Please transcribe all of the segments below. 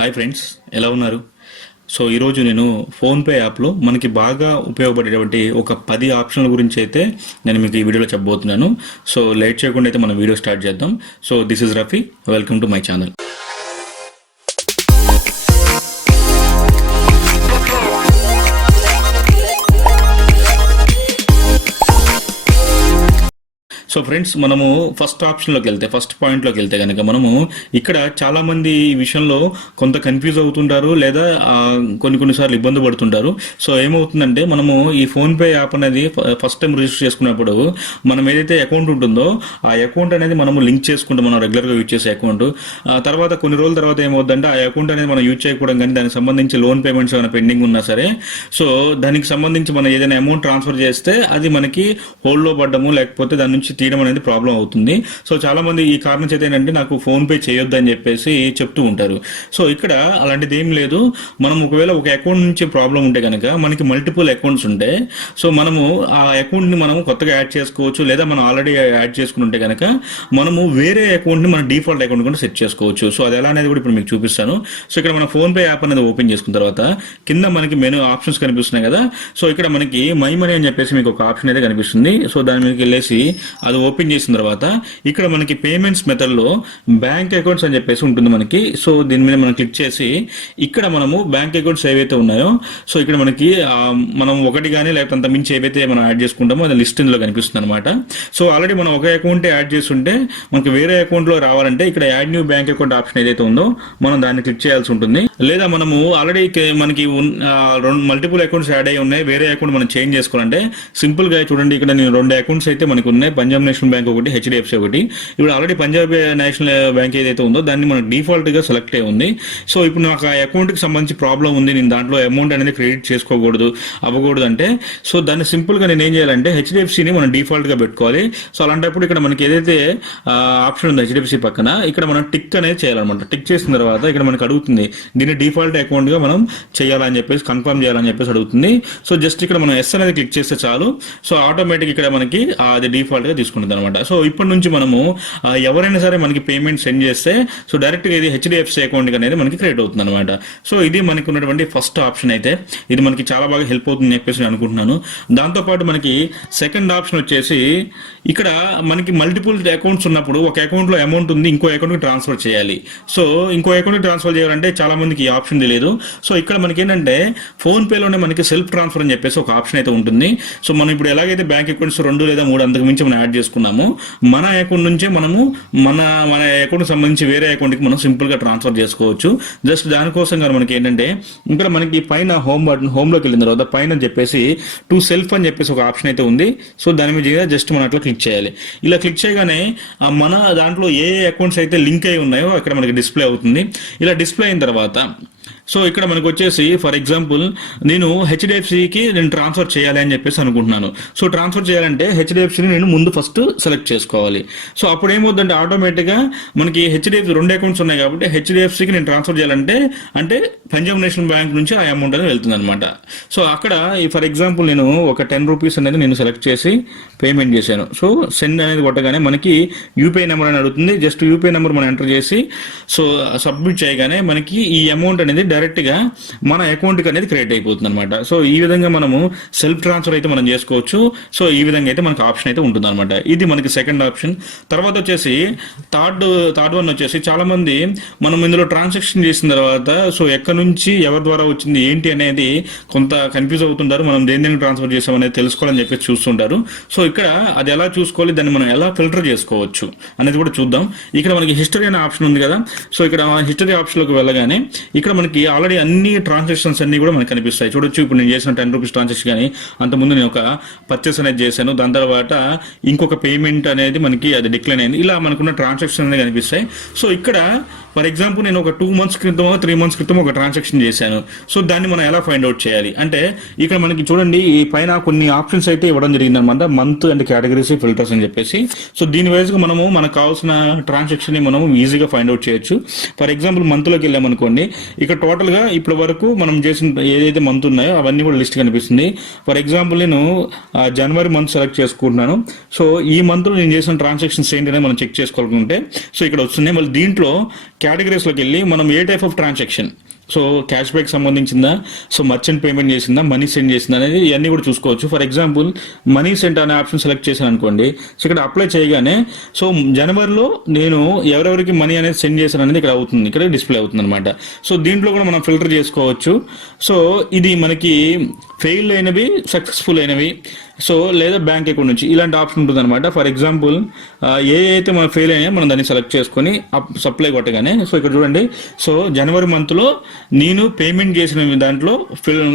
Hi friends, ఎలా ఉన్నారు? So ఈరోజు నేను ఫోన్పే యాప్లో మనకి బాగా ఉపయోగపడేటువంటి ఒక 10 ఆప్షన్ల గురించి అయితే నేను మీకు ఈ వీడియోలో చెప్పబోతున్నాను. సో లేట్ చేయకుండా అయితే మనం వీడియో స్టార్ట్ చేద్దాం. So this is Rafi, welcome to my channel. So friends, మనము ఫస్ట్ పాయింట్లోకి వెళ్తే కనుక మనము ఇక్కడ చాలా మంది ఈ విషయంలో కొంత కన్ఫ్యూజ్ అవుతుంటారు, లేదా కొన్నిసార్లు ఇబ్బంది పడుతుంటారు. సో ఏమవుతుందంటే, మనము ఈ ఫోన్పే యాప్ అనేది ఫస్ట్ టైం రిజిస్టర్ చేసుకున్నప్పుడు మనం ఏదైతే అకౌంట్ ఉంటుందో ఆ అకౌంట్ అనేది మనము లింక్ చేసుకుంటాం, మనం రెగ్యులర్గా యూజ్ చేసే అకౌంట్. తర్వాత కొన్ని రోజుల తర్వాత ఏమవుతుందంటే, ఆ అకౌంట్ అనేది మనం యూజ్ చేయకపోవడం, కానీ దానికి సంబంధించి లోన్ పేమెంట్స్ ఏమైనా పెండింగ్ ఉన్నా సరే, సో దానికి సంబంధించి మనం ఏదైనా అమౌంట్ ట్రాన్స్ఫర్ చేస్తే అది మనకి హోల్డ్లో పడ్డము, లేకపోతే దాని నుంచి తీయడం అనేది ప్రాబ్లం అవుతుంది. సో చాలా మంది ఈ కారణం చేత ఏంటంటే, నాకు ఫోన్ పే చేయొద్దు అని చెప్పేసి చెప్తూ ఉంటారు. సో ఇక్కడ అలాంటిది ఏం లేదు. మనం ఒకవేళ ఒక అకౌంట్ నుంచి ప్రాబ్లం ఉంటే కనుక మనకి మల్టిపుల్ అకౌంట్స్ ఉంటాయి. సో మనము ఆ అకౌంట్ ని మనం కొత్తగా యాడ్ చేసుకోవచ్చు, లేదా మనం ఆల్రెడీ యాడ్ చేసుకుని ఉంటే కనుక మనము వేరే అకౌంట్ ని మన డిఫాల్ట్ అకౌంట్ కూడా సెట్ చేసుకోవచ్చు. సో అది ఎలా అనేది కూడా ఇప్పుడు మీకు చూపిస్తాను. సో ఇక్కడ మన ఫోన్ పే యాప్ అనేది ఓపెన్ చేసుకున్న తర్వాత కింద మనకి మెనూ ఆప్షన్స్ కనిపిస్తున్నాయి కదా. సో ఇక్కడ మనకి మై మనీ అని చెప్పేసి మీకు ఒక ఆప్షన్ అయితే కనిపిస్తుంది. సో దాని మీదకి వెళ్ళేసి అది ఓపెన్ చేసిన తర్వాత ఇక్కడ మనకి పేమెంట్స్ మెథడ్ లో బ్యాంక్ అకౌంట్స్ అని చెప్పేసి ఉంటుంది మనకి. సో దీని మీద మనం క్లిక్ చేసి ఇక్కడ మనము బ్యాంక్ అకౌంట్స్ ఏవైతే ఉన్నాయో, సో ఇక్కడ మనకి మనం ఒకటి కానీ లేకపోతే అంత మించి ఏవైతే మనం యాడ్ చేసుకుంటామో అది లిస్ట్ ఇందులో కనిపిస్తుంది అనమాట. సో ఆల్రెడీ మనం ఒక అకౌంట్ యాడ్ చేస్తుంటే మనకి వేరే అకౌంట్ లో రావాలంటే ఇక్కడ add new bank account option ఏదైతే ఉందో మనం దాన్ని క్లిక్ చేయాల్సి ఉంటుంది. లేదా మనము ఆల్రెడీ మనకి మల్టిపుల్ అకౌంట్స్ యాడ్ అయ్యి ఉన్నాయి, వేరే అకౌంట్ మనం చేంజ్ చేసుకోవాలంటే సింపుల్ గా చూడండి, ఇక్కడ నేను 2 అకౌంట్స్ అయితే మనకు ఉన్నాయి, పంజాబ్ నేషనల్ బ్యాంక్ ఒకటి, హెచ్డిఎఫ్సి ఒకటి. ఇప్పుడు ఆల్రెడీ పంజాబ్ నేషనల్ బ్యాంక్ ఏదైతే ఉందో దాన్ని మనకు డిఫాల్ట్ గా సెలెక్ట్ అయి ఉంది. సో ఇప్పుడు నాకు ఆ అకౌంట్ కి సంబంధించి ప్రాబ్లం ఉంది, నేను దాంట్లో అమౌంట్ అనేది క్రెడిట్ చేసుకోకూడదు అవ్వకూడదు అంటే, సో దాన్ని సింపుల్ గా నేను ఏం చేయాలంటే హెచ్డిఎఫ్సిని మనం డిఫాల్ట్ గా పెట్టుకోవాలి. సో అలాంటప్పుడు ఇక్కడ మనకి ఏదైతే ఆప్షన్ ఉందో హెచ్డిఎఫ్సి పక్కన, ఇక్కడ మనం టిక్ అనేది చేయాలన్నమాట. టిక్ చేసిన తర్వాత ఇక్కడ మనకి అడుగుతుంది దీన్ని డిఫాల్ట్ అకౌంట్ గా మనం చేయాలని చెప్పేసి, కన్ఫర్మ్ చేయాలని చెప్పేసి అడుగుతుంది. సో జస్ట్ ఇక్కడ మనం ఎస్ అనేది క్లిక్ చేస్తే చాలు. సో ఆటోమేటిక్ ఇక్కడ మనకి అది డిఫాల్ట్ గా తీసుకుంటుంది అనమాట. సో ఇప్పటి నుంచి మనము ఎవరైనా సరే మనకి పేమెంట్ సెండ్ చేస్తే సో డైరెక్ట్ గా ఇది హెచ్డిఎఫ్సి అకౌంట్ అనేది మనకి క్రియేట్ అవుతుంది అనమాట. సో ఇది మనకి ఉన్నటువంటి ఫస్ట్ ఆప్షన్ అయితే, ఇది మనకి చాలా బాగా హెల్ప్ అవుతుంది చెప్పేసి నేను అనుకుంటున్నాను. దాంతోపాటు మనకి సెకండ్ ఆప్షన్ వచ్చేసి, ఇక్కడ మనకి మల్టిపుల్ అకౌంట్స్ ఉన్నప్పుడు ఒక అకౌంట్ లో అమౌంట్ ఉంది, ఇంకో అకౌంట్ కి ట్రాన్స్ఫర్ చేయాలి. సో ఇంకో అకౌంట్ కి ట్రాన్స్ఫర్ చేయాలంటే చాలా మందికి ఈ ఆప్షన్ తెలియదు. సో ఇక్కడ మనకి ఏంటంటే ఫోన్ పేలోనే మనకి సెల్ఫ్ ట్రాన్స్ఫర్ అని చెప్పేసి ఒక ఆప్షన్ అయితే ఉంటుంది. సో మనం ఇప్పుడు ఎలాగైతే బ్యాంక్ అకౌంట్స్ 2 లేదా 3 అంతకు మించి మనం యాడ్ చేసుకున్నాము, మన అకౌంట్ నుంచే మనము మన అకౌంట్ సంబంధించి వేరే అకౌంట్ కి మనం సింపుల్ గా ట్రాన్స్ఫర్ చేసుకోవచ్చు. జస్ట్ దానికోసం కానీ మనకి ఏంటంటే, ఇక్కడ మనకి పైన హోమ్ లోకి వెళ్ళిన తర్వాత పైన చెప్పేసి టు సెల్ఫ్ అని చెప్పేసి ఒక ఆప్షన్ అయితే ఉంది. సో దాని మీద జస్ట్ మనం అట్లా క్లిక్ చేయాలి. ఇలా క్లిక్ చేయగానే మన దాంట్లో ఏ అకౌంట్స్ అయితే లింక్ అయి ఉన్నాయో ఇక్కడ మనకి డిస్ప్లే అవుతుంది. ఇలా డిస్ప్లే అయిన తర్వాత సో ఇక్కడ మనకు వచ్చేసి, ఫర్ ఎగ్జాంపుల్ నేను హెచ్డిఎఫ్సికి నేను ట్రాన్స్ఫర్ చేయాలి అని చెప్పేసి అనుకుంటున్నాను. సో ట్రాన్స్ఫర్ చేయాలంటే హెచ్డిఎఫ్సిని నేను ముందు ఫస్ట్ సెలెక్ట్ చేసుకోవాలి. సో అప్పుడు ఏమవుతుందంటే ఆటోమేటిక్గా మనకి హెచ్డిఎఫ్సి 2 అకౌంట్స్ ఉన్నాయి కాబట్టి హెచ్డిఎఫ్సికి నేను ట్రాన్స్ఫర్ చేయాలంటే అంటే పంజాబ్ నేషనల్ బ్యాంక్ నుంచి ఆ అమౌంట్ అనేది వెళ్తుంది అనమాట. సో అక్కడ ఫర్ ఎగ్జాంపుల్ నేను ఒక 10 రూపీస్ అనేది నేను సెలెక్ట్ చేసి పేమెంట్ చేశాను. సో సెండ్ అనేది కొట్టగానే మనకి యూపీఐ నెంబర్ అని అడుగుతుంది. జస్ట్ యూపీఐ నెంబర్ మనం ఎంటర్ చేసి సో సబ్మిట్ చేయగానే మనకి ఈ అమౌంట్ అనేది డైరెక్ట్ గా మన అకౌంట్ కి అనేది క్రియేట్ అయిపోతుంది అనమాట. సో ఈ విధంగా మనము సెల్ఫ్ ట్రాన్స్ఫర్ అయితే మనం చేసుకోవచ్చు. సో ఈ విధంగా అయితే మనకి ఆప్షన్ అయితే ఉంటుంది అనమాట. ఇది మనకి సెకండ్ ఆప్షన్. తర్వాత వచ్చేసి థర్డ్ వన్ వచ్చేసి, చాలా మంది మనం ఇందులో ట్రాన్సాక్షన్ చేసిన తర్వాత సో ఎక్కడి నుంచి ఎవరి ద్వారా వచ్చింది ఏంటి అనేది కొంత కన్ఫ్యూజ్ అవుతుంటారు. మనం దేని ట్రాన్స్ఫర్ చేసాం అనేది తెలుసుకోవాలని చెప్పేసి చూస్తుంటారు. సో ఇక్కడ అది ఎలా చూసుకోవాలి, దాన్ని మనం ఎలా ఫిల్టర్ చేసుకోవచ్చు అనేది కూడా చూద్దాం. ఇక్కడ మనకి హిస్టరీ అనే ఆప్షన్ ఉంది కదా. సో ఇక్కడ హిస్టరీ ఆప్షన్ లోకి వెళ్ళగానే ఇక్కడ మనకి ఆల్రెడీ అన్ని ట్రాన్సాక్షన్స్ అన్ని కూడా మనకు కనిపిస్తాయి. చూడొచ్చు, ఇప్పుడు నేను చేసిన 10 రూపీస్ ట్రాన్సాక్షన్ కానీ అంతకుముందు నేను ఒక పర్చేస్ అనేది చేశాను, దాని తర్వాత ఇంకొక పేమెంట్ అనేది మనకి అది డిక్లైన్ అయింది. ఇలా మనకున్న ట్రాన్సాక్షన్ అనేది కనిపిస్తాయి. సో ఇక్కడ ఫర్ ఎగ్జాంపుల్ నేను ఒక 2 months క్రితం 3 months క్రితం ఒక ట్రాన్సాక్షన్ చేశాను. సో దాన్ని మనం ఎలా ఫైండ్ అవుట్ చేయాలి అంటే, ఇక్కడ మనకి చూడండి ఈ పైన కొన్ని ఆప్షన్స్ అయితే ఇవ్వడం జరిగింది అనమాట. మంత్ అండ్ కేటగిరీస్, ఫిల్టర్స్ అని చెప్పేసి. సో దీని వైజ్గా మనము మనకు కావాల్సిన ట్రాన్సాక్షన్ ని మనం ఈజీగా ఫైండ్ అవుట్ చేయొచ్చు. ఫర్ ఎగ్జాంపుల్ మంత్లోకి వెళ్ళామనుకోండి, ఇక్కడ టోటల్ గా ఇప్పటి వరకు మనం చేసిన ఏదైతే మంత్ ఉన్నాయో అవన్నీ కూడా లిస్ట్ కనిపిస్తుంది. ఫర్ ఎగ్జాంపుల్ నేను జనవరి మంత్ సెలెక్ట్ చేసుకుంటున్నాను. సో ఈ మంత్ లో నేను చేసిన ట్రాన్సాక్షన్స్ ఏంటనే మనం చెక్ చేసుకోవాలనుకుంటే సో ఇక్కడ వస్తున్నాయి. మళ్ళీ దీంట్లో కేటగిరీస్లోకి వెళ్ళి మనం ఏ type of transaction, so cashback సంబంధించిందా, సో మర్చెంట్ పేమెంట్ చేసిందా, మనీ సెండ్ చేసిందా అనేది ఇవన్నీ కూడా చూసుకోవచ్చు. ఫర్ ఎగ్జాంపుల్ మనీ సెండ్ అనే ఆప్షన్ సెలెక్ట్ చేశాను అనుకోండి. సో ఇక్కడ అప్లై చేయగానే సో జనవరిలో నేను ఎవరెవరికి మనీ అనేది సెండ్ చేశాను అనేది ఇక్కడ అవుతుంది, ఇక్కడ డిస్ప్లే అవుతుంది అనమాట. సో దీంట్లో కూడా మనం ఫిల్టర్ చేసుకోవచ్చు. సో ఇది మనకి ఫెయిల్ అయినవి, సక్సెస్ఫుల్ అయినవి, సో లేదా బ్యాంక్ అకౌంట్ నుంచి ఇలాంటి ఆప్షన్ ఉంటుంది అనమాట. ఫర్ ఎగ్జాంపుల్ ఏ అయితే మనం ఫెయిల్ అయినా మనం దాన్ని సెలెక్ట్ చేసుకొని సప్లై కొట్టగానే సో ఇక్కడ చూడండి, సో జనవరి మంత్లో నేను పేమెంట్ చేసిన దాంట్లో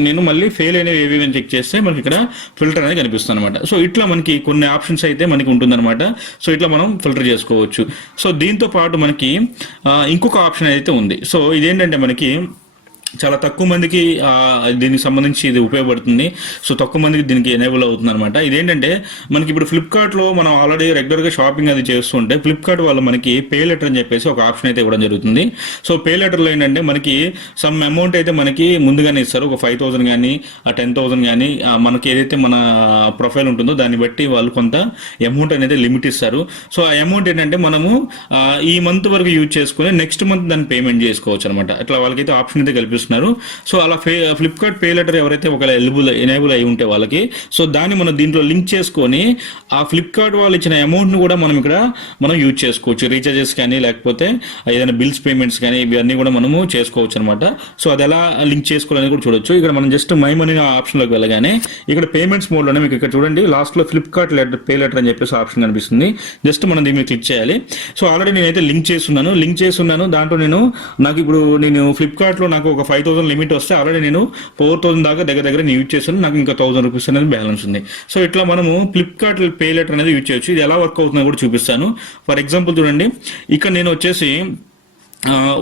నేను మళ్ళీ ఫెయిల్ అయినవి ఏవి అని చెక్ చేస్తే మనకి ఇక్కడ ఫిల్టర్ అనేది కనిపిస్తుంది అనమాట. సో ఇట్లా మనకి కొన్ని ఆప్షన్స్ అయితే మనకి ఉంటుందన్నమాట. సో ఇట్లా మనం ఫిల్టర్ చేసుకోవచ్చు. సో దీంతో పాటు మనకి ఇంకొక ఆప్షన్ అయితే ఉంది. సో ఇదేంటంటే మనకి చాలా తక్కువ మందికి దీనికి సంబంధించి ఇది ఉపయోగపడుతుంది. సో తక్కువ మందికి దీనికి ఎనేబుల్ అవుతుంది అనమాట. ఇదేంటంటే మనకి ఇప్పుడు ఫ్లిప్కార్ట్లో మనం ఆల్రెడీ రెగ్యులర్గా షాపింగ్ అది చేస్తుంటే ఫ్లిప్కార్ట్ వాళ్ళు మనకి పే లెటర్ అని చెప్పేసి ఒక ఆప్షన్ అయితే ఇవ్వడం జరుగుతుంది. సో పే లెటర్లో ఏంటంటే మనకి సమ్ అమౌంట్ అయితే మనకి ముందుగానే ఇస్తారు. ఒక 5,000 కానీ 10,000 కానీ మనకి ఏదైతే మన ప్రొఫైల్ ఉంటుందో దాన్ని బట్టి వాళ్ళు కొంత అమౌంట్ అనేది లిమిట్ ఇస్తారు. సో ఆ అమౌంట్ ఏంటంటే మనము ఈ మంత్ వరకు యూజ్ చేసుకుని నెక్స్ట్ మంత్ దాన్ని పేమెంట్ చేసుకోవచ్చు అనమాట. అట్లా వాళ్ళకైతే ఆప్షన్ అయితే కల్పిస్తున్నారు. సో అలా ఫ్లిప్కార్ట్ పే లెటర్ ఎవరైతే ఒకవేళ ఎనేబుల్ అయి ఉంటే వాళ్ళకి, సో దాన్ని మనం దీంట్లో లింక్ చేసుకొని ఆ ఫ్లిప్కార్ట్ వాళ్ళు ఇచ్చిన అమౌంట్ ను కూడా మనం ఇక్కడ యూజ్ చేసుకోవచ్చు. రీఛార్జెస్ కానీ లేకపోతే ఏదైనా బిల్స్ పేమెంట్స్ కానీ ఇవన్నీ కూడా మనము చేసుకోవచ్చు అనమాట. సో అది ఎలా లింక్ చేసుకోవాలని కూడా చూడొచ్చు. ఇక్కడ మనం జస్ట్ మై మనీ ఆప్షన్లోకి వెళ్ళగానే ఇక్కడ పేమెంట్స్ మోడ్లోనే మీకు ఇక్కడ చూడండి లాస్ట్లో ఫ్లిప్కార్ట్ పే లెటర్ అని చెప్పేసి ఆప్షన్ కనిపిస్తుంది. జస్ట్ మనం దీన్ని క్లిక్ చేయాలి. సో ఆల్రెడీ నేనైతే లింక్ చేస్తున్నాను. దాంట్లో నాకు ఇప్పుడు నేను ఫ్లిప్కార్ట్లో నాకు ఒక 5,000 లిమిట్ వస్తే ఆల్రెడీ నేను 4,000 దాకా దగ్గర యూజ్ చేశాను. నాకు ఇంకా 1,000 రూపీస్ అనేది బ్యాలెన్స్ ఉంది. సో ఇట్లా మనము ఫ్లిప్కార్ట్ పే లెటర్ అనేది యూజ్ చేయొచ్చు. ఇది ఎలా వర్క్ అవుతుందో కూడా చూపిస్తాను. ఫర్ ఎగ్జాంపుల్ చూడండి, ఇక్కడ నేను వచ్చేసి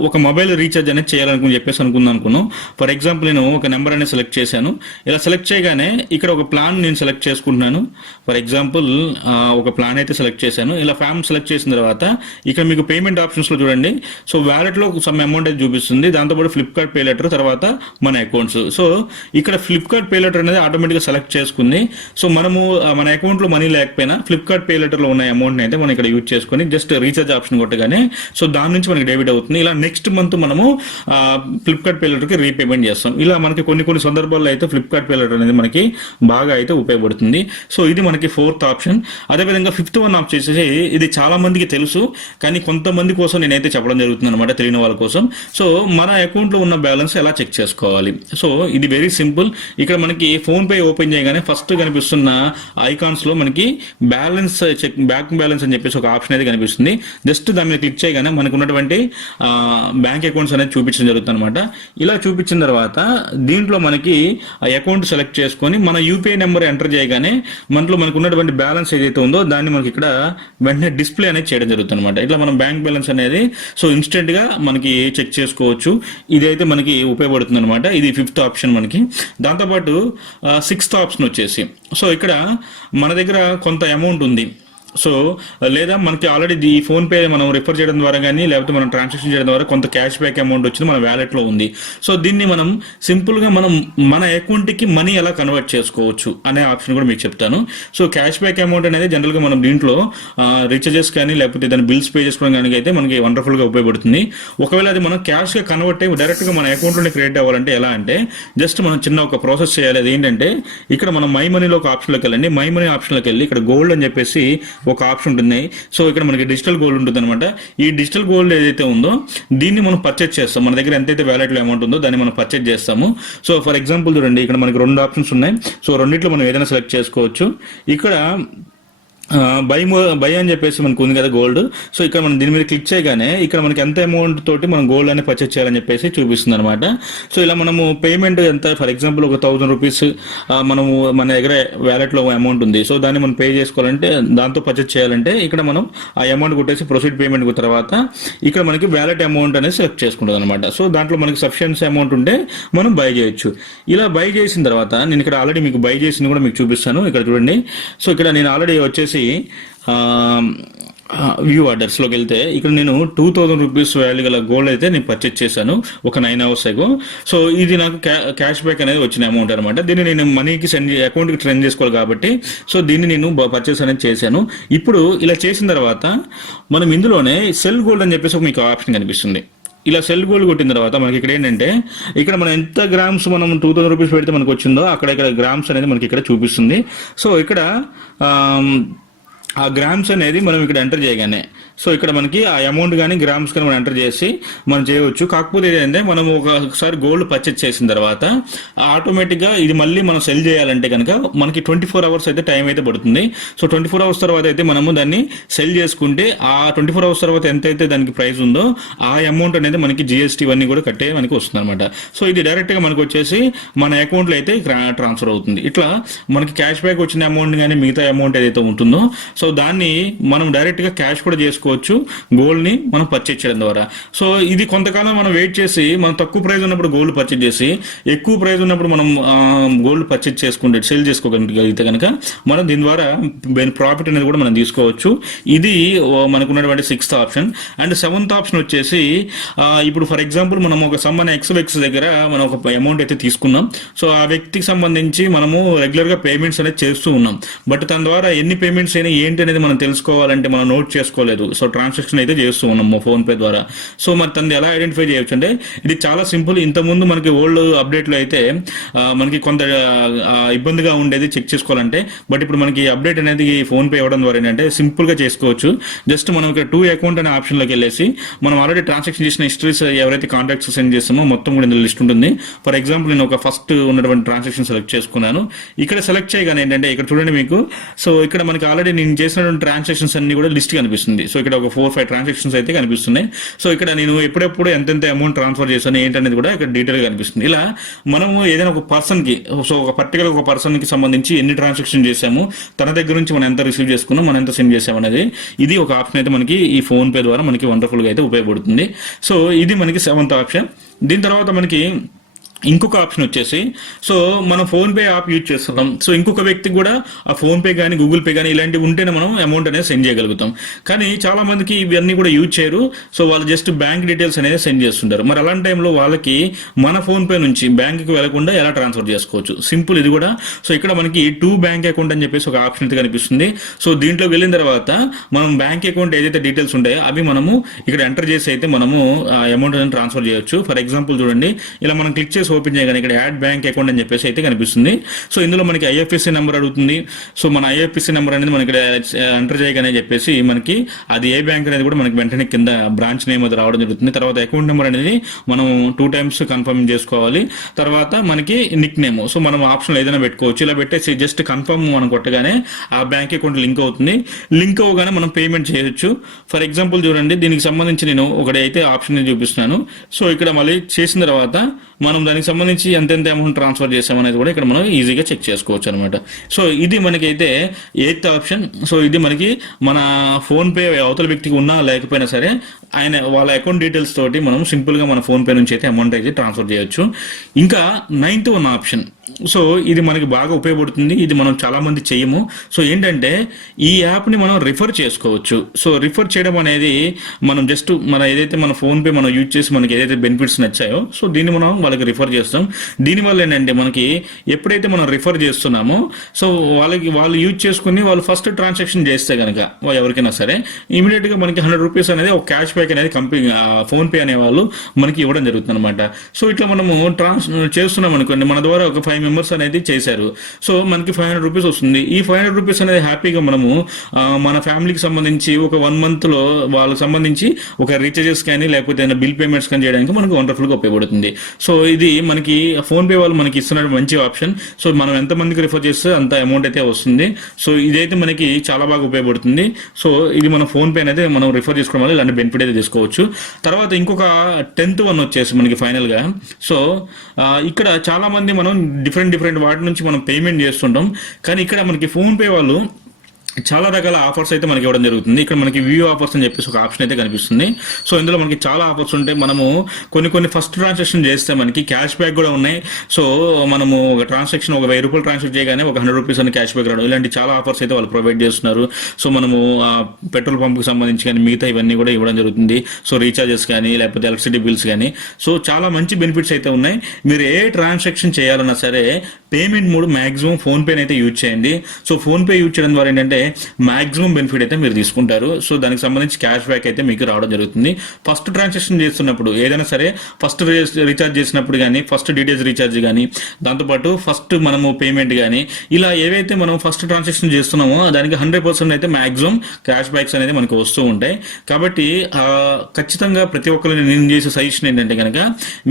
ఒక మొబైల్ రీఛార్జ్ అనేది చేయాలనుకుని చెప్పేసి అనుకున్నాను. ఫర్ ఎగ్జాంపుల్ నేను ఒక నెంబర్ అనేది సెలెక్ట్ చేశాను. ఇలా సెలెక్ట్ చేయగానే ఇక్కడ ఒక ప్లాన్ నేను సెలెక్ట్ చేసుకుంటున్నాను. ఫర్ ఎగ్జాంపుల్ ఒక ప్లాన్ అయితే సెలెక్ట్ చేశాను. ఇలా ఫ్యామ్ సెలెక్ట్ చేసిన తర్వాత ఇక్కడ మీకు పేమెంట్ ఆప్షన్స్లో చూడండి, సో వ్యాలెట్లో సమ్ అమౌంట్ అయితే చూపిస్తుంది. దాంతోపాటు ఫ్లిప్కార్ట్ పే లెటర్, తర్వాత మన అకౌంట్స్. సో ఇక్కడ ఫ్లిప్కార్ట్ పే లెటర్ అనేది ఆటోమేటిక్గా సెలెక్ట్ చేసుకుంది. సో మనము మన అకౌంట్లో మనీ లేకపోయినా ఫ్లిప్కార్ట్ పే లెటర్లో ఉన్న అమౌంట్ని అయితే మనం ఇక్కడ యూజ్ చేసుకొని జస్ట్ రీఛార్జ్ ఆప్షన్ కొట్టగానే సో దాని నుంచి మనకి డెబిట్ అవుతుంది. ఇలా నెక్స్ట్ మంత్ మనము ఫ్లిప్కార్ట్ పే లెటర్కి రీపేమెంట్ చేస్తాం. ఇలా మనకి కొన్ని సందర్భాల్లో అయితే ఫ్లిప్కార్ట్ పే లెటర్ అనేది మనకి బాగా అయితే ఉపయోగపడుతుంది. సో ఇది మనకి 4th ఆప్షన్. అదేవిధంగా 5th వన్ ఆప్షన్ చేసేసి ఇది చాలా మందికి తెలుసు, కానీ కొంతమంది కోసం నేనైతే చెప్పడం జరుగుతుంది అనమాట, తెలియని వాళ్ళ కోసం. సో మన అకౌంట్లో ఉన్న బ్యాలెన్స్ ఎలా చెక్ చేసుకోవాలి. సో ఇది వెరీ సింపుల్. ఇక్కడ మనకి ఫోన్ పే ఓపెన్ చేయగానే ఫస్ట్ కనిపిస్తున్న ఐకాన్స్ లో మనకి బ్యాలెన్స్ చెక్, బ్యాంక్ బ్యాలెన్స్ అని చెప్పేసి ఒక ఆప్షన్ అయితే కనిపిస్తుంది. జస్ట్ దాని మీద క్లిక్ చేయగానే మనకు ఉన్నటువంటి బ్యాంక్ అకౌంట్స్ అనేది చూపించడం జరుగుతుంది అనమాట. ఇలా చూపించిన తర్వాత దీంట్లో మనకి ఆ అకౌంట్ సెలెక్ట్ చేసుకొని మన యూపీఐ నెంబర్ ఎంటర్ చేయగానే మనకు ఉన్నటువంటి బ్యాలెన్స్ ఏదైతే ఉందో దాన్ని మనకి ఇక్కడ వెంటనే డిస్ప్లే అనేది చేయడం జరుగుతుంది అనమాట. ఇట్లా మనం బ్యాంక్ బ్యాలెన్స్ అనేది సో ఇన్స్టెంట్ గా మనకి చెక్ చేసుకోవచ్చు. ఇదైతే మనకి ఉపయోగపడుతుంది అనమాట. ఇది 5th ఆప్షన్ మనకి. దాంతోపాటు 6th ఆప్షన్ వచ్చేసి, సో ఇక్కడ మన దగ్గర కొంత అమౌంట్ ఉంది. సో లేదా మనకి ఆల్రెడీ ఈ ఫోన్ పే మనం రిఫర్ చేయడం ద్వారా కానీ లేకపోతే మనం ట్రాన్సాక్షన్ చేయడం ద్వారా కొంత క్యాష్ బ్యాక్ అమౌంట్ వచ్చింది మన వ్యాలెట్లో ఉంది. సో దీన్ని మనం సింపుల్గా మన అకౌంట్కి మనీ ఎలా కన్వర్ట్ చేసుకోవచ్చు అనే ఆప్షన్ కూడా మీకు చెప్తాను. సో క్యాష్ బ్యాక్ అమౌంట్ అనేది జనరల్గా మనం దీంట్లో రీఛార్జెస్ కానీ లేకపోతే దాని బిల్స్ పే చేసుకోవడం కానీ అయితే మనకి వండర్ఫుల్గా ఉపయోగపడుతుంది. ఒకవేళ అది మనం క్యాష్గా కన్వర్ట్ అయ్యి డైరెక్ట్గా మన అకౌంట్లోనే క్రియేట్ అవ్వాలంటే ఎలా అంటే జస్ట్ మనం చిన్న ఒక ప్రాసెస్ చేయాలి. అది ఏంటంటే ఇక్కడ మనం మై మనీలో ఒక ఆప్షన్లోకి వెళ్ళండి. మై మనీ ఆప్షన్లోకి వెళ్ళి ఇక్కడ గోల్డ్ అని చెప్పేసి ఒక ఆప్షన్ ఉంటుంది. సో ఇక్కడ మనకి డిజిటల్ గోల్డ్ ఉంటుంది అనమాట. ఈ డిజిటల్ గోల్డ్ ఏదైతే ఉందో దీన్ని మనం పర్చేజ్ చేస్తాం. మన దగ్గర ఎంతైతే వ్యాలెట్లో అమౌంట్ ఉందో దాన్ని మనం పర్చేజ్ చేస్తాము. సో ఫర్ ఎగ్జాంపుల్ చూడండి, ఇక్కడ మనకి 2 ఆప్షన్స్ ఉన్నాయి. సో రెండిట్లో మనం ఏదైనా సెలెక్ట్ చేసుకోవచ్చు. ఇక్కడ బై అని చెప్పేసి మనకు ఉంది కదా గోల్డ్. సో ఇక్కడ మనం దీని మీద క్లిక్ చేయగానే ఇక్కడ మనకి ఎంత అమౌంట్ తోటి మనం గోల్డ్ అనేది పర్చేజ్ చేయాలని చెప్పేసి చూపిస్తుంది అనమాట. సో ఇలా మనము పేమెంట్ ఎంత, ఫర్ ఎగ్జాంపుల్ ఒక 1,000 రూపీస్ మనము మన దగ్గర వ్యాలెట్లో అమౌంట్ ఉంది. సో దాన్ని మనం పే చేసుకోవాలంటే, దాంతో పర్చేజ్ చేయాలంటే ఇక్కడ మనం ఆ అమౌంట్ కొట్టేసి ప్రొసీడ్ పేమెంట్ తర్వాత ఇక్కడ మనకి వ్యాలెట్ అమౌంట్ అనేది సెలెక్ట్ చేసుకుంటుంది అనమాట. సో దాంట్లో మనకి సఫిషియన్సీ అమౌంట్ ఉంటే మనం బై చేయొచ్చు. ఇలా బై చేసిన తర్వాత నేను ఇక్కడ ఆల్రెడీ మీకు బై చేసింది కూడా మీకు చూపిస్తాను. ఇక్కడ చూడండి. సో ఇక్కడ నేను ఆల్రెడీ వచ్చేసి వ్యూ ఆర్డర్స్లోకి వెళ్తే ఇక్కడ నేను 2,000 రూపీస్ వాల్యూ గల గోల్డ్ అయితే నేను పర్చేజ్ చేశాను ఒక 9 అవర్స్ అగో. సో ఇది నాకు క్యాష్ బ్యాక్ అనేది వచ్చిన అమౌంట్ అనమాట. దీన్ని నేను మనీకి అకౌంట్కి ట్రెండ్ చేసుకోవాలి కాబట్టి సో దీన్ని నేను పర్చేస్ అనేది చేశాను. ఇప్పుడు ఇలా చేసిన తర్వాత మనం ఇందులోనే సెల్ గోల్డ్ అని చెప్పేసి మీకు ఆప్షన్ కనిపిస్తుంది. ఇలా సెల్ గోల్డ్ కొట్టిన తర్వాత మనకి ఇక్కడ ఏంటంటే ఇక్కడ మనం ఎంత గ్రామ్స్ మనం 2000 రూపీస్ పెడితే మనకు వచ్చిందో అక్కడ ఇక్కడ గ్రామ్స్ అనేది మనకి ఇక్కడ చూపిస్తుంది. సో ఇక్కడ ఆ గ్రామ్స్ అనేది మనం ఇక్కడ ఎంటర్ చేయగానే సో ఇక్కడ మనకి ఆ అమౌంట్ కానీ గ్రామ్స్ కానీ మనం ఎంటర్ చేసి మనం చేయవచ్చు. కాకపోతే ఏంటంటే మనం ఒకసారి గోల్డ్ పర్చేజ్ చేసిన తర్వాత ఆటోమేటిక్గా ఇది మళ్ళీ మనం సెల్ చేయాలంటే కనుక మనకి 24 అవర్స్ అయితే టైం అయితే పడుతుంది. సో 24 అవర్స్ తర్వాత అయితే మనము దాన్ని సెల్ చేసుకుంటే ఆ 24 అవర్స్ తర్వాత ఎంతైతే దానికి ప్రైస్ ఉందో ఆ అమౌంట్ అనేది మనకి జిఎస్టీ ఇవన్నీ కూడా కట్టే మనకి వస్తుంది అనమాట. సో ఇది డైరెక్ట్గా మనకు వచ్చేసి మన అకౌంట్లో అయితే ట్రాన్స్ఫర్ అవుతుంది. ఇట్లా మనకి క్యాష్ బ్యాక్ వచ్చిన అమౌంట్ కానీ మిగతా అమౌంట్ ఏదైతే ఉంటుందో సో దాన్ని మనం డైరెక్ట్గా క్యాష్ కూడా చేసుకోవచ్చు గోల్డ్ని మనం పర్చేజ్ చేయడం ద్వారా. సో ఇది కొంతకాలం మనం వెయిట్ చేసి మనం తక్కువ ప్రైస్ ఉన్నప్పుడు గోల్డ్ పర్చేజ్ చేసి ఎక్కువ ప్రైస్ ఉన్నప్పుడు మనం గోల్డ్ పర్చేజ్ చేసుకుంటే సెల్ చేసుకోగలిగితే కనుక మనం దీని ద్వారా ప్రాఫిట్ అనేది కూడా మనం తీసుకోవచ్చు. ఇది మనకున్నటువంటి 6th option. And 7th option వచ్చేసి ఇప్పుడు ఫర్ ఎగ్జాంపుల్ మనం ఒక సమ్మన్ ఎక్స్ దగ్గర మనం ఒక అమౌంట్ అయితే తీసుకున్నాం. సో ఆ వ్యక్తికి సంబంధించి మనము రెగ్యులర్గా పేమెంట్స్ అనేది చేస్తూ ఉన్నాం. బట్ తన ద్వారా ఎన్ని పేమెంట్స్ అయినా ఏంటి అనేది మనం తెలుసుకోవాలంటే మనం నోట్ చేసుకోలేదు. సో ట్రాన్సాక్షన్ అయితే చేస్తూ ఉన్నాం ఫోన్ పే ద్వారా. సో మరి తనది ఎలా ఐడెంటిఫై చేయొచ్చు అంటే ఇది చాలా సింపుల్. ఇంతకుముందు మనకి ఓల్డ్ అప్డేట్లో అయితే మనకి కొంత ఇబ్బందిగా ఉండేది చెక్ చేసుకోవాలంటే. బట్ ఇప్పుడు మనకి అప్డేట్ అనేది ఫోన్ పే ఇవ్వడం ద్వారా ఏంటంటే సింపుల్గా చేసుకోవచ్చు. జస్ట్ మనం ఇక్కడ 2 అకౌంట్ అనే ఆప్షన్లోకి వెళ్ళేసి మనం ఆల్రెడీ ట్రాన్సాక్షన్ చేసిన హిస్టరీస్ ఎవరైతే కాంటాక్ట్స్ సెండ్ చేస్తామో మొత్తం కూడా ఇందులో లిస్ట్ ఉంటుంది. ఫర్ ఎగ్జాంపుల్ నేను ఒక ఫస్ట్ ఉన్నటువంటి ట్రాన్సాక్షన్ సెలెక్ట్ చేసుకున్నాను. ఇక్కడ సెలెక్ట్ చేయగానే ఏంటంటే ఇక్కడ చూడండి మీకు సో ఇక్కడ మనకి ఆల్రెడీ నేను చేసినటువంటి ట్రాన్సాక్షన్స్ అన్ని కూడా లిస్ట్ కనిపిస్తుంది. సో ఇక్కడ ఒక 4-5 ట్రాన్సాక్షన్స్ అయితే కనిపిస్తున్నాయి. సో ఇక్కడ నేను ఎప్పుడెప్పుడు ఎంతెంత అమౌంట్ ట్రాన్స్ఫర్ చేశాను ఏంటనేది కూడా ఇక్కడ డీటెయిల్గా కనిపిస్తుంది. ఇలా మనము ఏదైనా ఒక పర్సన్కి సో ఒక పర్టికులర్ ఒక పర్సన్కి సంబంధించి ఎన్ని ట్రాన్సాక్షన్ చేశాము, తన దగ్గర నుంచి మనం ఎంత రిసీవ్ చేసుకున్నాం, మనం ఎంత సెండ్ చేసాం అనేది ఇది ఒక ఆప్షన్ అయితే మనకి ఈ ఫోన్ పే ద్వారా మనకి వండర్ఫుల్గా అయితే ఉపయోగపడుతుంది. సో ఇది మనకి 7th ఆప్షన్. దీని తర్వాత మనకి ఇంకొక ఆప్షన్ వచ్చేసి సో మనం ఫోన్పే యాప్ యూజ్ చేస్తున్నాం. సో ఇంకొక వ్యక్తికి కూడా ఆ ఫోన్పే కానీ గూగుల్ పే కానీ ఇలాంటివి ఉంటేనే మనం అమౌంట్ అనేది సెండ్ చేయగలుగుతాం. కానీ చాలా మందికి ఇవన్నీ కూడా యూజ్ చేయరు. సో వాళ్ళు జస్ట్ బ్యాంక్ డీటెయిల్స్ అనేది సెండ్ చేస్తుంటారు. మరి అలాంటి టైంలో వాళ్ళకి మన ఫోన్పే నుంచి బ్యాంక్కి వెళ్లకుండా ఎలా ట్రాన్స్ఫర్ చేసుకోవచ్చు, సింపుల్ ఇది కూడా. సో ఇక్కడ మనకి 2 బ్యాంక్ అకౌంట్ అని చెప్పేసి ఒక ఆప్షన్ అయితే కనిపిస్తుంది. సో దీంట్లో వెళ్ళిన తర్వాత మనం బ్యాంక్ అకౌంట్ ఏదైతే డీటెయిల్స్ ఉంటాయో అవి మనము ఇక్కడ ఎంటర్ చేసి అయితే మనము ఆ అమౌంట్ అనేది ట్రాన్స్ఫర్ చేయొచ్చు. ఫర్ ఎగ్జాంపుల్ చూడండి ఇలా మనం క్లిక్ చేసి ఓపెన్ చేయగానే ఇక్కడ యాడ్ బ్యాంక్ అకౌంట్ అని చెప్పేసి అయితే కనిపిస్తుంది. సో ఇందులో మనకి ఐఎఫ్ఎస్సి నెంబర్ అడుగుతుంది. సో మన ఐఎఫ్ఎస్సి నెంబర్ అనేది మనకి ఎంటర్ చేయగానే చెప్పేసి మనకి అది ఏ బ్యాంక్ అనేది కూడా మనకి వెంటనే కింద బ్రాంచ్ నేమ్ అది రావడం జరుగుతుంది. తర్వాత అకౌంట్ నెంబర్ అనేది మనం 2 టైమ్స్ కన్ఫర్మ్ చేసుకోవాలి. తర్వాత మనకి నిక్ నేమ్ సో మనం ఆప్షన్ ఏదైనా పెట్టుకోవచ్చు. ఇలా పెట్టేసి జస్ట్ కన్ఫర్మ్ మనం కొట్టగానే ఆ బ్యాంక్ అకౌంట్ లింక్ అవుతుంది. లింక్ అవగానే మనం పేమెంట్ చేయొచ్చు. ఫర్ ఎగ్జాంపుల్ చూడండి దీనికి సంబంధించి నేను ఒకటైతే ఆప్షన్ చూపిస్తున్నాను. సో ఇక్కడ మళ్ళీ చేసిన తర్వాత మనం దానికి సంబంధించి ఎంతెంత అమౌంట్ ట్రాన్స్ఫర్ చేసామనేది కూడా ఇక్కడ మనం ఈజీగా చెక్ చేసుకోవచ్చు అనమాట. సో ఇది మనకైతే 8th ఆప్షన్. సో ఇది మనకి మన ఫోన్పే అవతల వ్యక్తికి ఉన్నా లేకపోయినా సరే వాళ్ళ అకౌంట్ డీటెయిల్స్ తోటి మనం సింపుల్గా మన ఫోన్పే నుంచి అయితే అమౌంట్ అయితే ట్రాన్స్ఫర్ చేయొచ్చు. ఇంకా 9th ఆప్షన్. సో ఇది మనకి బాగా ఉపయోగపడుతుంది. ఇది మనం చాలా మంది చేయము. సో ఏంటంటే ఈ యాప్ని మనం రిఫర్ చేసుకోవచ్చు. సో రిఫర్ చేయడం అనేది మనం జస్ట్ మన ఏదైతే మన ఫోన్పే మనం యూజ్ చేసి మనకి ఏదైతే బెనిఫిట్స్ నచ్చాయో సో దీన్ని మనం వాళ్ళకి రిఫర్ చేస్తాం. దీనివల్ల ఏంటంటే మనకి ఎప్పుడైతే మనం రిఫర్ చేస్తున్నామో సో వాళ్ళు యూజ్ చేసుకుని వాళ్ళు ఫస్ట్ ట్రాన్సాక్షన్ చేస్తే కనుక ఎవరికైనా సరే ఇమీడియట్గా మనకి 100 రూపీస్ అనేది ఒక క్యాష్ బ్యాక్ అనేది కంపెనీ ఫోన్పే అనే వాళ్ళు మనకి ఇవ్వడం జరుగుతుంది అనమాట. సో ఇట్లా మనము చేస్తున్నాం అనుకోండి, మన ద్వారా ఒక 5 మెంబర్స్ అనేది చేశారు. సో మనకి 500 రూపీస్ వస్తుంది. ఈ 500 రూపీస్ అనేది హ్యాపీగా మనము మన ఫ్యామిలీకి సంబంధించి ఒక 1 మంత్లో వాళ్ళకి సంబంధించి ఒక రీఛార్జెస్ కానీ లేకపోతే బిల్ పేమెంట్స్ కానీ చేయడానికి మనకు వండర్ఫుల్గా ఉపయోగపడుతుంది. సో ఇది మనకి ఫోన్పే వాళ్ళు మనకి ఇస్తున్న మంచి ఆప్షన్. సో మనం ఎంతమందికి రిఫర్ చేస్తే అంత అమౌంట్ అయితే వస్తుంది. సో ఇదైతే మనకి చాలా బాగా ఉపయోగపడుతుంది. సో ఇది మన ఫోన్పే అనేది మనం రిఫర్ చేసుకోవడం వల్ల ఇలాంటి బెనిఫిట్ అయితే తీసుకోవచ్చు. తర్వాత ఇంకొక 10th వచ్చేసి మనకి ఫైనల్గా సో ఇక్కడ చాలా మంది మనం డిఫరెంట్ వాటి నుంచి మనం పేమెంట్ చేస్తుంటాం. కానీ ఇక్కడ మనకి ఫోన్పే వాళ్ళు చాలా రకాల ఆఫర్స్ అయితే మనకి ఇవ్వడం జరుగుతుంది. ఇక్కడ మనకి వ్యూ ఆఫర్స్ అని చెప్పేసి ఒక ఆప్షన్ అయితే కనిపిస్తుంది. సో ఇందులో మనకి చాలా ఆఫర్స్ ఉంటాయి. మనము కొన్ని ఫస్ట్ ట్రాన్సాక్షన్ చేస్తే మనకి క్యాష్ బ్యాక్ కూడా ఉన్నాయి. సో మనము ఒక ట్రాన్సాక్షన్ ఒక 1000 రూపాయలు ట్రాన్సాక్ట్ చేయగానే ఒక 100 రూపీస్ అని క్యాష్ బ్యాక్ రావడం ఇలాంటి చాలా ఆఫర్స్ అయితే వాళ్ళు ప్రొవైడ్ చేస్తున్నారు. సో మనము పెట్రోల్ పంప్కి సంబంధించి కానీ మిగతా ఇవన్నీ కూడా ఇవ్వడం జరుగుతుంది. సో రీఛార్జెస్ కానీ లేకపోతే ఎలక్ట్రిసిటీ బిల్స్ కానీ సో చాలా మంచి బెనిఫిట్స్ అయితే ఉన్నాయి. మీరు ఏ ట్రాన్సాక్షన్ చేయాలన్నా సరే పేమెంట్ మోడ్ మాక్సిమం ఫోన్పే అయితే యూజ్ చేయండి. సో ఫోన్పే యూజ్ చేయడం ద్వారా ఏంటంటే మాక్సిమం బెనిఫిట్ అయితే మీరు తీసుకుంటారు. సో దానికి సంబంధించి క్యాష్ బ్యాక్ అయితే మీకు రావడం జరుగుతుంది. ఫస్ట్ ట్రాన్సాక్షన్ చేస్తున్నప్పుడు ఏదైనా సరే ఫస్ట్ రీఛార్జ్ చేసినప్పుడు కానీ, ఫస్ట్ డీటెయిల్స్ రీఛార్జ్ కానీ, దాంతోపాటు ఫస్ట్ మనము పేమెంట్ కానీ, ఇలా ఏవైతే మనం ఫస్ట్ ట్రాన్సాక్షన్ చేస్తున్నామో దానికి 100% అయితే మాక్సిమం క్యాష్ బ్యాక్స్ అనేది మనకు వస్తూ ఉంటాయి. కాబట్టి ఖచ్చితంగా ప్రతి ఒక్కరు నేను చేసే సజెషన్ ఏంటంటే కనుక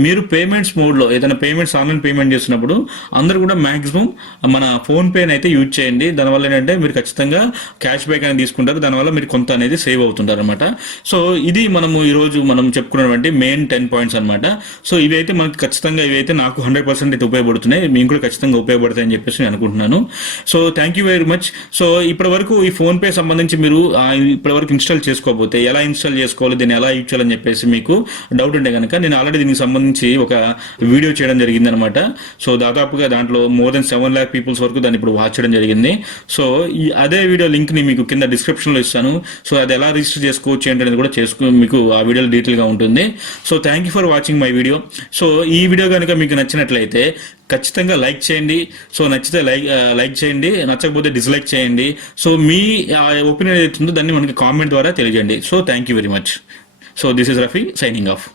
మీరు పేమెంట్స్ మోడ్లో ఏదైనా పేమెంట్స్ ఆన్లైన్ పేమెంట్ చేస్తున్నప్పుడు అందరూ కూడా మాక్సిమం మన ఫోన్ పేని అయితే యూజ్ చేయండి. దానివల్ల ఏంటంటే మీరు ఖచ్చితంగా క్యాష్ బ్యాక్ అనేది తీసుకుంటారు. దానివల్ల మీరు కొంత అనేది సేవ్ అవుతుంటారు అనమాట. సో ఇది మనము ఈరోజు మనం చెప్పుకున్నటువంటి మెయిన్ 10 పాయింట్స్ అనమాట. సో ఇవి అయితే మనకి ఖచ్చితంగా ఇవైతే నాకు 100% అయితే ఉపయోగపడుతున్నాయి, మీకు కూడా ఖచ్చితంగా ఉపయోగపడతాయి అని చెప్పేసి నేను అనుకుంటున్నాను. So thank you very much. So ఇప్పటి వరకు ఈ ఫోన్ పే సంబంధించి మీరు ఇప్పటి వరకు ఇన్స్టాల్ చేసుకోకపోతే ఎలా ఇన్స్టాల్ చేసుకోవాలి, దీన్ని ఎలా యూజ్ చేయాలని చెప్పేసి మీకు డౌట్ ఉంటే కనుక నేను ఆల్రెడీ దీనికి సంబంధించి ఒక వీడియో చేయడం జరిగింది అనమాట. సో దాదాపుగా దాంట్లో మోర్ దెన్ 7 lakh పీపుల్స్ వరకు దాన్ని ఇప్పుడు వాచ్ చేయడం జరిగింది. సో అదే వీడియో లింక్ ని మీకు కింద డిస్క్రిప్షన్ లో ఇస్తాను. సో అది ఎలా రిజిస్టర్ చేసుకోవచ్చు ఏంటనేది కూడా మీకు ఆ వీడియోలో డీటెయిల్ గా ఉంటుంది. So thank you for watching my video. So ఈ వీడియో కనుక మీకు నచ్చినట్లయితే ఖచ్చితంగా లైక్ చేయండి. సో నచ్చితే లైక్ చేయండి, నచ్చకపోతే డిస్లైక్ చేయండి. సో మీ ఒపీనియన్ ఏదైతుందో దాన్ని మనకి కామెంట్ ద్వారా తెలియజేయండి. So thank you very much. So this is Rafi signing off.